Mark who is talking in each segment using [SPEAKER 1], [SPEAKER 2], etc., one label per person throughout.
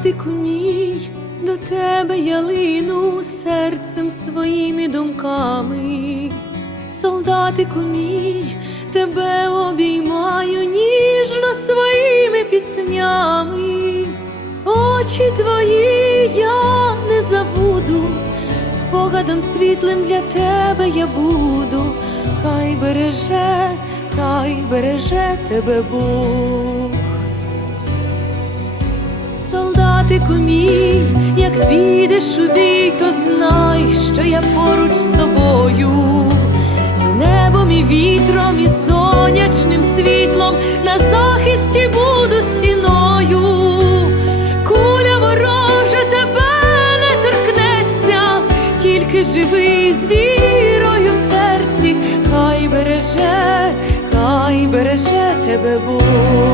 [SPEAKER 1] солдатику мій, до тебе я лину серцем своїми думками. Солдатику мій, тебе обіймаю ніжно своїми піснями. Очі твої я не забуду, спогадом світлим для тебе я буду, хай береже, хай береже тебе Бог. Солдатику мій, як підеш у бій, то знай, що я поруч з тобою, і небом, і вітром, і сонячним світлом на захисті буду стіною. Куля ворожа тебе не торкнеться, тільки живий з вірою в серці, хай береже, хай береже тебе Бог.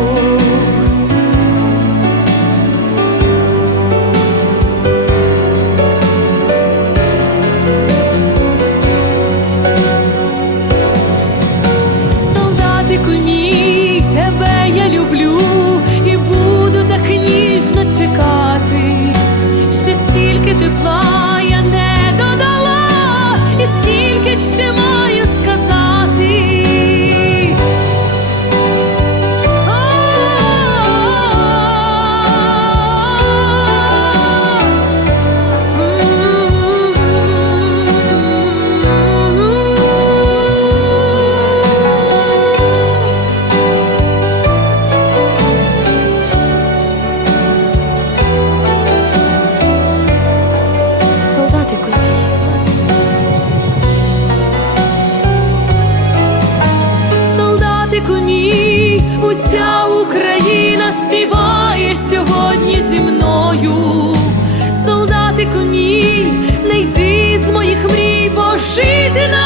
[SPEAKER 1] стільки тепла Уся Україна співає сьогодні зі мною. Солдатику мій, не йди з моїх мрій, бо жити нам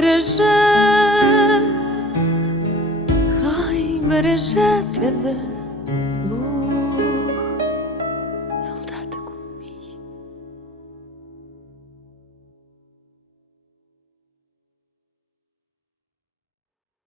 [SPEAKER 1] береже, хай береже тебе.